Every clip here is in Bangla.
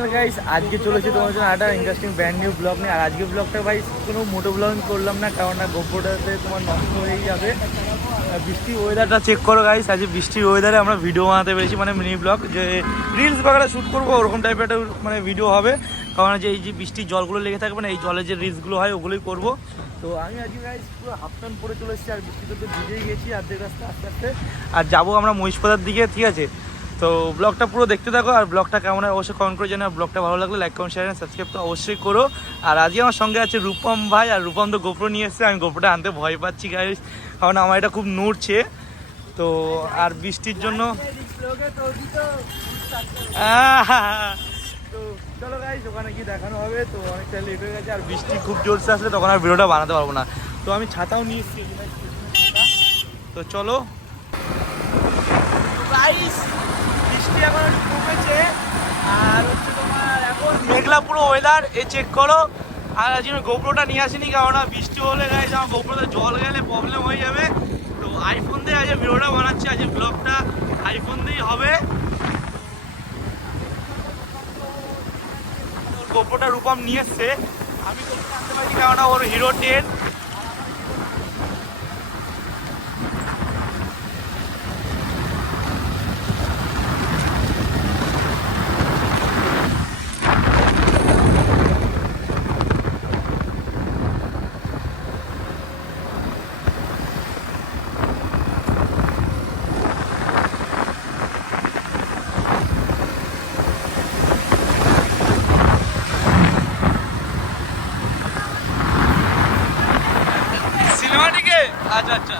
চ্যানেল গাইস, আজকে চলেছে তোমার জন্য একটা ইন্টারেস্টিং ব্র্যান্ড নিউ ব্লগ নিয়ে। আর আজকে ব্লগটা ভাই কোনো মোটো ব্লগিং করলাম না, কারণ না গোপ্রোটাতে তোমার নষ্ট হয়েই যাবে। বৃষ্টির ওয়েদারটা চেক করো গাইস, আজকে বৃষ্টির ওয়েদারে আমরা ভিডিও বানাতে পেরেছি, মানে মিনি ব্লগ, যে রিলস বাগাটা শ্যুট করবো ওরকম টাইপের একটা মানে ভিডিও হবে। কারণ যে এই যে বৃষ্টির জলগুলো লেগে থাকবে না, এই জলের যে রিলসগুলো হয় ওগুলোই করবো। তো আমি আজকে গাইস পুরো হাফ প্যান্ট পরে চলে এসেছি, আর বৃষ্টিতে তো ভিজেই গেছি অর্ধেক রাস্তা আস্তে আস্তে। আর যাবো আমরা মহিষপাতার দিকে, ঠিক আছে? তো ব্লগটা পুরো দেখতে থাকো, আর ব্লগটা কেমন হয় অবশ্যই কমেন্ট করে জানো। আর ব্লগটা ভালো লাগলে লাইক কমেন্ট শেয়ার সাবস্ক্রাইব তো অবশ্যই করো। আর আজকে আমার সঙ্গে আছে রূপম ভাই, আর রূপম তো গোপ্রো নিয়ে এসছে। আমি গোপ্রোটা আনতে ভয় পাচ্ছি গাইস, কারণ আমার এটা খুব নড়ছে। তো আর বৃষ্টির জন্য তো চলো গাইস, ওখানে কি দেখানো হবে। তো অনেকটা লেট হয়ে গেছে, আর বৃষ্টি খুব জোরসে আসলে তখন আর ভিডিওটা বানাতে পারবো না। তো আমি ছাতাও নিয়ে এসেছি, তো চলো গাইস। বৃষ্টি এখন একটু কমেছে, আর হচ্ছে তোমার এখন মেঘলা পুরো ওয়েদার, এ চেক করো। আর আজকে আমি গোপ্রোটা নিয়ে আসিনি, কারণ বৃষ্টি হলে গাইস আমার গোপ্রোতে জল গেলে প্রবলেম হয়ে যাবে। তো আইফোন দিয়ে আজকে ভিডিওটা বানাচ্ছি, আজকে ব্লগটা আইফোন দিয়েই হবে। গোপ্রোটা রূপম নিয়ে এসছে, আমি গোপ্রোটা আনতে পারছি কারণ ওর হিরো 10। সিনেমাটিকে আচ্ছা আচ্ছা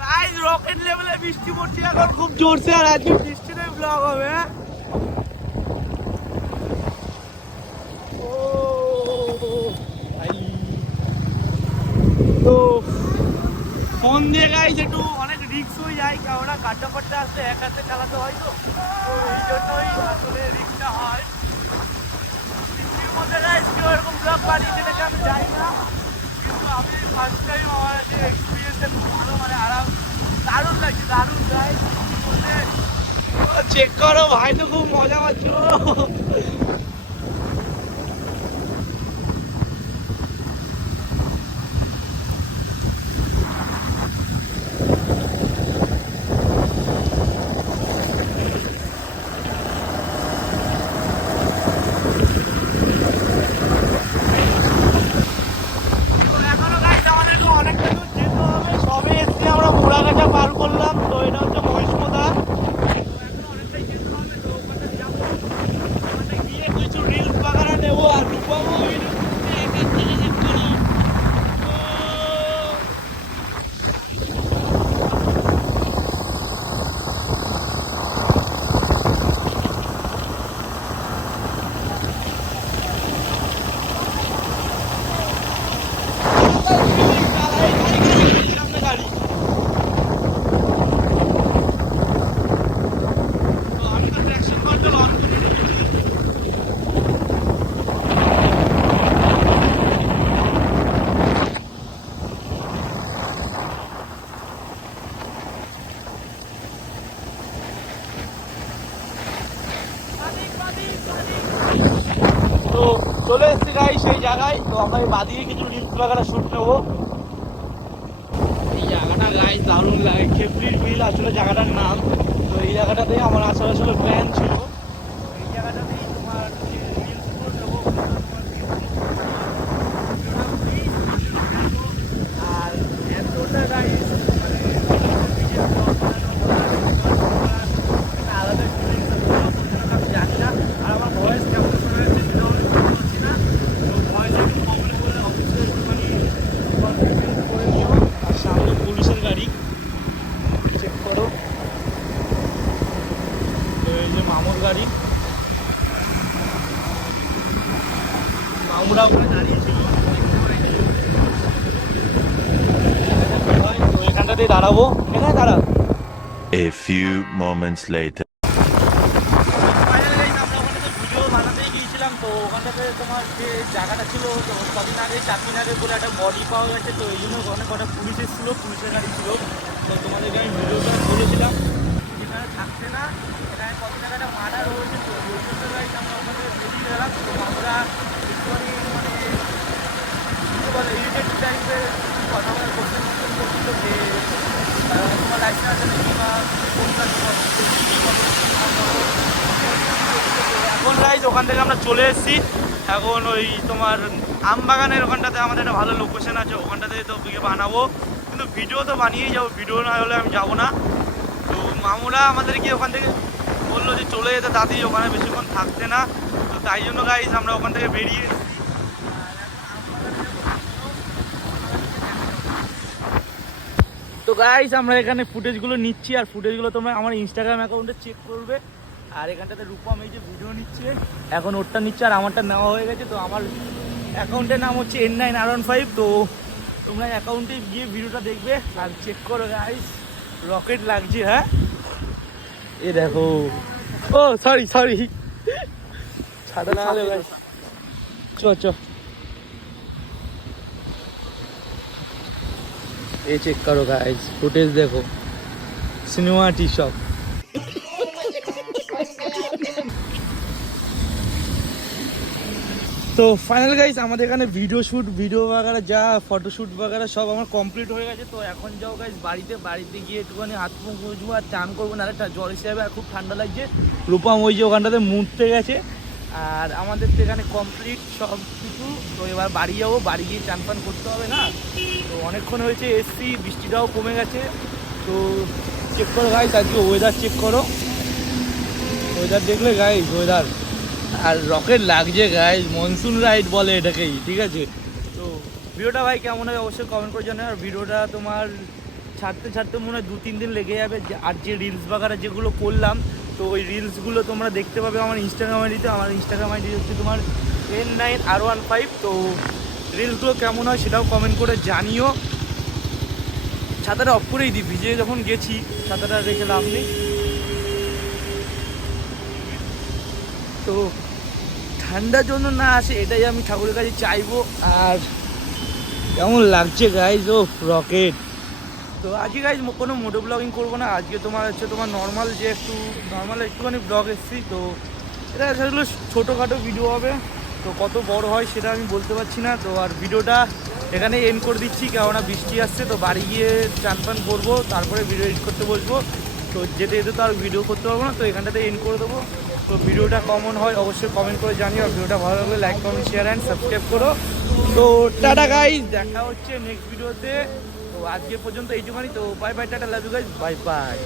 গাইস, রকেট লেভেলে বৃষ্টি পড়ছে এখন খুব জোরসে, আর আজকে বৃষ্টিতে ব্লগ হবে। তো ফোন দিয়ে গাইস একটু অনেক রিস্ক হয়ে যায়, কারণ কাটটা পাট্টা আসলে এক হাতে চালাতে হয়। তো এই জন্যই আসলে রিস্কটা হয়। বৃষ্টির মধ্যে গাইস কেউ এরকম ব্লগ বানিয়েছে নাকি আমি জানি না, কিন্তু আমি ফার্স্ট টাইম আমার যে এক্সপিরিয়েন্সটা খুব ভালো, মানে আরাম, দারুণ লাগছে, দারুণ গাইস। চেক করো ভাই, তো খুব মজা পাচ্ছিল। এখনো গাইস আমাদেরকে অনেকটা দূর যেতে হবে, সবে এসে আমরা মোড়াগাছা পার করলাম। তো এটা হচ্ছে মহিষপোতা, এখনো অনেকটাই যেতে হবে। তো ওখানে যাবো, ওখানে গিয়ে কিছু রিলস বাগানা নেবো, আর রূপমও ভিডিও করতে এক এক থেকে চেক করো। গাড়ি তো আমি তো ট্র্যাকশন কন্ট্রোল অন করে তো চলে এসেছি গাইস সেই জায়গায়। তো আমরা এই বাদিকে কিছু রিলস বাগানা শুট নেবো। এই জায়গাটা গাইস দারুণ লাগে, খেপড়ির বিল আসলে জায়গাটার নাম। তো এই জায়গাটাতে আমার আসলে আসলে প্ল্যান ছিল, এই জায়গাটাতেই তোমার রিলস শুট নেবো। আর এতটা গাইস মানে আলাদা ফিলিংস আমি জানি না। আর আমার ভয়েস কেমন শোনা যাচ্ছে সেটাও আমি বুঝতে পারছি না। তো ভয়েস একটু প্রবলেম হলে অবশ্যই একটুখানি কনফিডেন্স করে নিও। আর সামনে পুলিশের গাড়ি চেক করো। তো এই যে মামুর গাড়ি, মামুরা ওখানে দাঁড়িয়েছিল। তো এখানটাতেই দাঁড়াবো, এখানে দাঁড়া। A few moments later. Video বানাতেই গিয়েছিলাম, তো ওখানটাতে তোমার যে জায়গাটা ছিল, তো কদিন আগে 4 দিন আগে বলে একটা বডি পাওয়া গেছে। তো এই জন্য ওখানে কটা পুলিশ এসেছিলো, পুলিশের গাড়ি ছিল। তো তোমাদেরকে আমি ভিডিওটা বলেছিলাম, এখানে থাকছে না, এখানে কত জায়গাটা মার্ডার হয়েছে। তো ওই জন্য আমরা ওখানে গাইজ ওখান থেকে আমরা চলে এসেছি এখন ওই তোমার আম বাগানের ওখানটাতে আমাদের একটা ভালো লোকেশন আছে, ওখানটাতে তো গিয়ে বানাবো, কিন্তু ভিডিও তো বানিয়েই যাবো, ভিডিও না হলে আমি যাবো না। তো মামুরা আমাদেরকে ওখান থেকে বললো যে চলে যেতে দাদি, ওখানে বেশিক্ষণ থাকতে না, তো তাই জন্য গাইজ আমরা ওখান থেকে বেরিয়ে তো গাইস আমরা এখানে ফুটেজগুলো নিচ্ছি, আর ফুটেজগুলো তোমরা আমার ইনস্টাগ্রাম অ্যাকাউন্টে চেক করবে। আর এখানটাতে রূপম এই যে ভিডিও নিচ্ছে, এখন ওরটা নিচ্ছে আর আমারটা নেওয়া হয়ে গেছে। তো আমার অ্যাকাউন্টের নাম হচ্ছে N9R15। তো তোমরা অ্যাকাউন্টে গিয়ে ভিডিওটা দেখবে আর চেক করো গাইস, রকেট লাগছে। হ্যাঁ এ দেখো, ও সরি ছাড়া ছাড়ো গাইস, চ ये चेक करो गाइस, फुटेज देखो, सिनेमा टी शॉप। তো ফাইনাল গাইস আমাদের এখানে ভিডিও বাগারা যা ফটোশ্যুট বাগারা সব আমার কমপ্লিট হয়ে গেছে। তো এখন যাও গাইস বাড়িতে গিয়ে একটুখানি হাত মুখ মুছবো আর চান করবো, নাহলে জ্বর এসে যাবে আর খুব ঠান্ডা লাগছে। রূপম ওই যে ওখানটাতে মুছতে গেছে, আর আমাদের তো এখানে কমপ্লিট সব কিছু। তো এবার বাড়ি যাবো, বাড়ি গিয়ে চান পান করতে হবে না। তো অনেকক্ষণ হয়েছে এসছি, বৃষ্টিটাও কমে গেছে। তো চেক করো গাইস, আজকে ওয়েদার চেক করো, ওয়েদার দেখলে গাইস, ওয়েদার আর রকেট লাগছে গাইস, মনসুন রাইড বলে এটাকেই, ঠিক আছে। তো ভিডিওটা ভাই কেমন হয় অবশ্যই কমেন্ট করে জানাও। আর ভিডিওটা তোমার ছাড়তে মনে হয় 2-3 দিন লেগে যাবে। আর যে রিলস বাগারা যেগুলো করলাম, তো ওই রিলসগুলো তোমরা দেখতে পাবে আমার ইনস্টাগ্রাম আইডিতে। আমার ইনস্টাগ্রাম আইডি হচ্ছে তোমার N9R15। তো রিলসগুলো কেমন হয় সেটাও কমেন্ট করে জানিও। ছাতাটা অফ করেই দিই, ভিজে যখন গেছি ছাতাটা রেখে লাভ নেই। তো ঠান্ডার জন্য না আসে এটাই আমি ঠাকুরের কাছে চাইবো। আর কেমন লাগছে গাইজ, ও রকেট। তো আজকে গাইজ কোনো মোটো ব্লগিং করবো না, আজকে তোমার হচ্ছে তোমার নর্মাল যে একটুখানি ব্লগ এসেছি। তো এটা আসলে ছোটোখাটো ভিডিও হবে, তো কত বড় হয় সেটা আমি বলতে পারছি না। তো আর ভিডিওটা এখানে এন্ড করে দিচ্ছি, কেননা বৃষ্টি আসছে। তো বাড়ি গিয়ে চান পান করবো, তারপরে ভিডিও এডিট করতে বসবো। তো যেতে তো আর ভিডিও করতে পারবো না, তো এখানটাতে এন্ড করে দেবো। তো ভিডিওটা কেমন হয় অবশ্যই কমেন্ট করে জানিও। আর ভিডিওটা ভালো লাগলে like comment share and subscribe করো। তো টাটা গাইজ, দেখা হচ্ছে নেক্সট ভিডিওতে। তো আজকে পর্যন্ত এইটুখানি। তো bye bye, tata, love you guys, bye by.